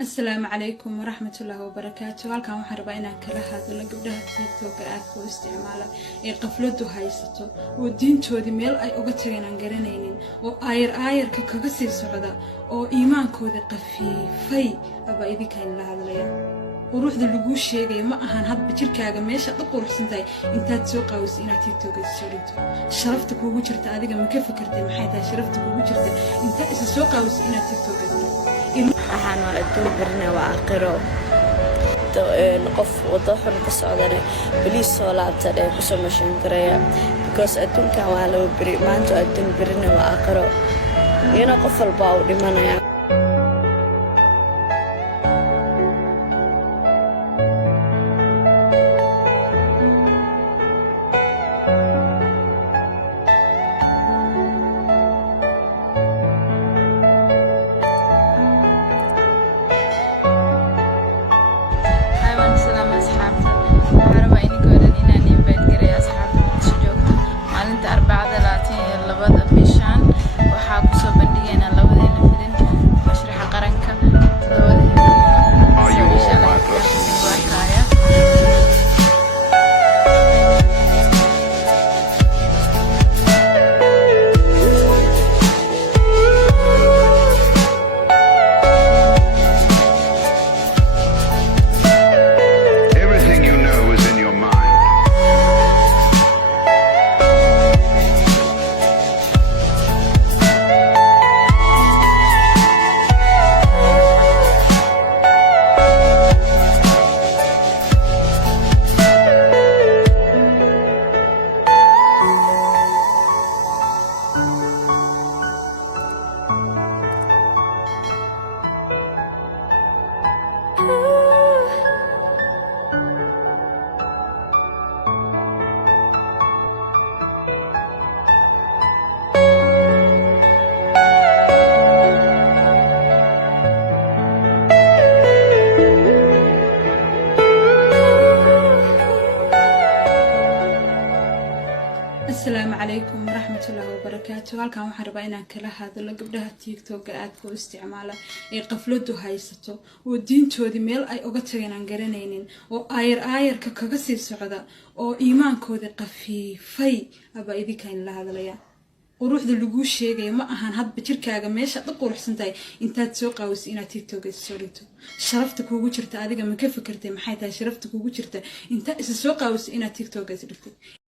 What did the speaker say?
السلام عليكم ورحمة الله وبركاته. halkan waxaan rabaa inaan kala hadlo gabdhaha TikTok aad ku isticmaala ee qafladu haysato oo diintoodii meel ay uga tageen aan garanaynin oo aayarka kaga sii socda oo iimaankooda qafiifay aba idinka in la hadlaya quruxda lagu sheegay ma ahan hadba jirkaaga meesha aad quruxsantahay intaad soo qaawis inaad TikTok soo dhigto sharafta kuugu jirta adiga ma ka fikirtay maxay tahay sharafta kuugu jirta inta is soo qaawis inaad TikTok waxaan adduun barna waa aakhiro qof wada xun ka socdana baliis soo laabtan ee ku soo mashan karaya because adduunkan waa loo bari maanta adduun barna waa aakhiro ina qof walba uu dhimanaya السلام عليكم ورحمة الله وبركاته. halkan waxaan rabaa inaan kala hadlo gabdhaha TikTok aad ku isticmaala ee qafladu haysato oo diintoodii meel ay uga tageen aan garanaynin oo aayarka kaga sii socda oo iimaankooda qafiifay aba idinka in la hadlaya quruxda lagu sheegay ma ahan hadba jirkaaga meesha aad quruxsantahay intaad soo qaawis inaad TikTok soo dhigto sharafta kuugu jirta adiga ma ka fikirtay maxay tahay sharafta kuugu jirta inta is soo qaawis inaad TikTok soo dhigto